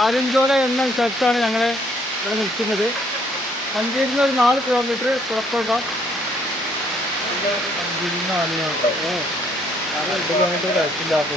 ആര്യൻചോല എന്ന സ്ഥലത്താണ് ഞങ്ങൾ ഇവിടെ നിൽക്കുന്നത്. മഞ്ചേരിയിൽ നിന്ന് ഒരു 4 കിലോമീറ്റർ പുറത്തോട്ടാണ്. 2 കിലോമീറ്റർ കഴിച്ചില്ലാത്ത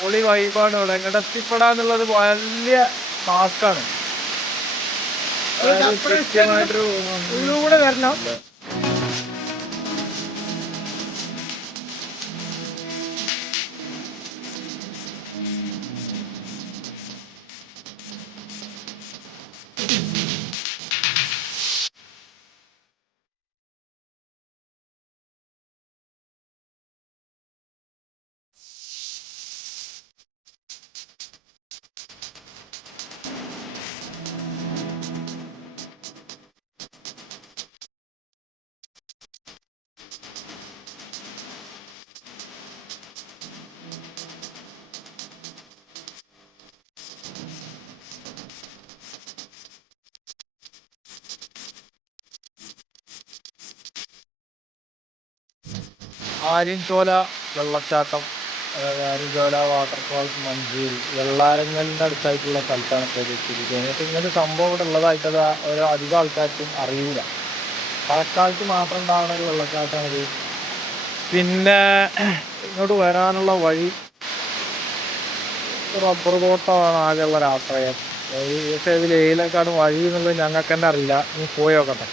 പൊളി വൈബാണ്. ഇവിടെ ഇങ്ങോട്ട് എത്തിപ്പെടാന്നുള്ളത് വലിയ ടാസ്ക്കാണ്. ഉള്ളിലൂടെ വരണം. ആര്യൻചോല വെള്ളച്ചാട്ടം, അതായത് ആര്യൻചോല വാട്ടർഫാൾസ് മഞ്ചേരി വെള്ളാരങ്കലിൻ്റെ അടുത്തായിട്ടുള്ള സ്ഥലത്താണ് ഇപ്പോൾ എത്തിയിരിക്കുന്നത്. എന്നിട്ട് ഇങ്ങനൊരു സംഭവം ഇവിടെ ഉള്ളതായിട്ടത് ഒരു അധികം ആൾക്കാർക്കും അറിയില്ല. മഴക്കാലത്ത് മാത്രം ഉണ്ടാകുന്ന ഒരു വെള്ളച്ചാട്ടമാണിത്. പിന്നെ ഇങ്ങോട്ട് വരാനുള്ള വഴി റബ്ബർ തോട്ടമാണ് ആകെയുള്ള ഒരാശ്രയം. ഈ സൈഡിൽ ഏതിലേക്കാണ് വഴി എന്നുള്ളത് ഞങ്ങൾക്ക് തന്നെ അറിയില്ല. ഇനി പോയി നോക്കട്ടെ.